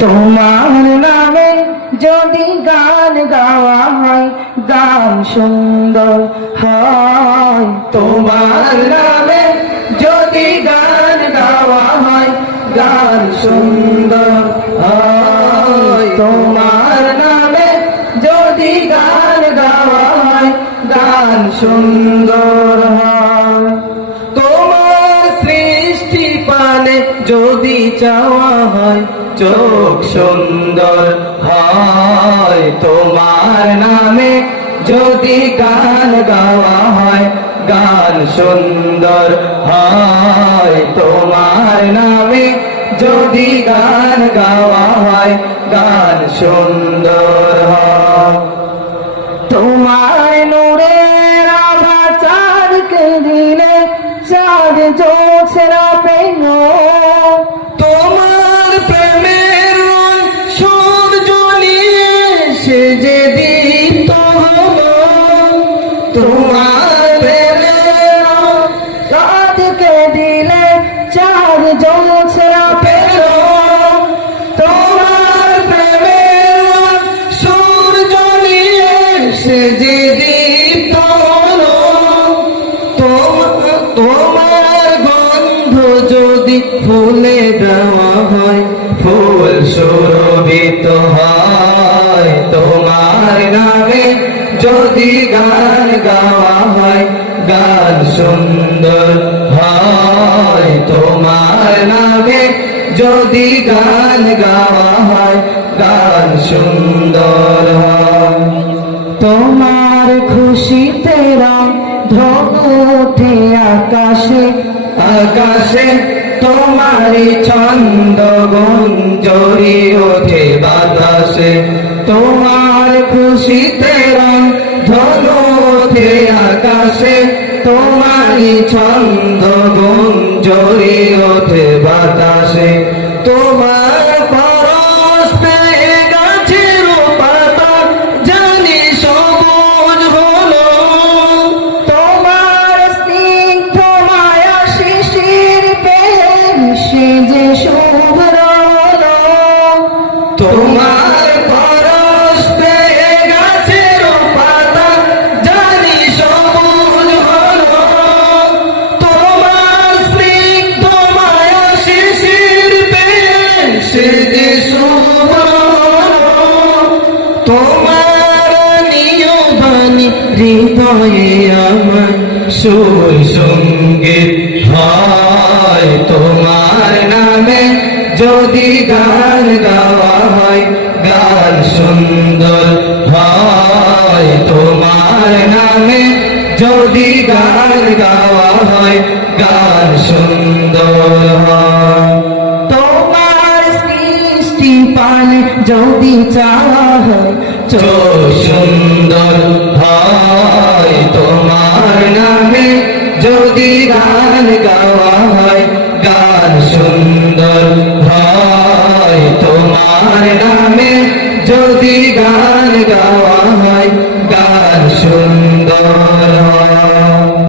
তোমার নামে যদি গান গাওয়া হয় গান সুন্দর হয়। তোমার নামে যদি গান গাওয়া হয় গান সুন্দর হয়। তোমার নামে যদি গান গাওয়া হয় গান সুন্দর হয়। তোমার সৃষ্টি পানে যদি চাওয়া হয় চোখ সুন্দর হয়। তোমার নামে যদি গান গাওয়া হয় গান সুন্দর হয়। তোমার নামে যদি গান গাওয়া হয় গান সুন্দর হয়। তোমার নূরের আভা চাঁদকে দিলে চাঁদ জোছনা পেল। তোমার প্রেমের সূর্য নিয়ে সে যে দীপ্ত হলো। তোমার প্রেমের চাঁদকে দিলে চাঁদ জোছনা পেল। তোমার প্রেমের সূর্য নিয়ে সে যে দীপ্ত হলো। তোমার গন্ধ যদি ফুলে দেওয়া হয় ফুল সুরভিত হয়। তোমার নামে যদি গান গাওয়া হয় গান সুন্দর হয়। তোমার নামে যদি গান গাওয়া হয় গান সুন্দর হয়। তোমার খুশিতে রং ধনু ওঠে আকাশে আকাশে। তোমারই ছন্দ গুঞ্জরি ওঠে বাতাসে। তোমার খুশিতে রং ধনু ওঠে আকাশে। তোমারই ছন্দ গুঞ্জরি ওঠে বাতাসে। তোমার পরশ পেয়ে গাছের পাতা জানি সবুজ হলো। তোমার স্নিগ্ধ মায়া শিশির পেয়ে সে যে শুভ্র হলো। তোমার পরশ পেয়ে গাছের পাতা জানি সবুজ হলো। তোমার স্নিগ্ধ মায়া শিশির পেয়ে সে যে শুভ্র হলো। তোমার নিয়মানি হৃদয়ে আমার সুর সঙ্গীত হয়। তোমার নামে যদি গান গাওয়া হয় গান সুন্দর হয়। তোমার নামে যদি গান গাওয়া হয় গান সুন্দর হয়। তোমার সৃষ্টি পানে যদি চাওয়া হয় চোখ সুন্দর হয়। তোমার নামে যদি গান গাওয়া হয় গান সুন্দর হয়। তোমার নামে যদি গান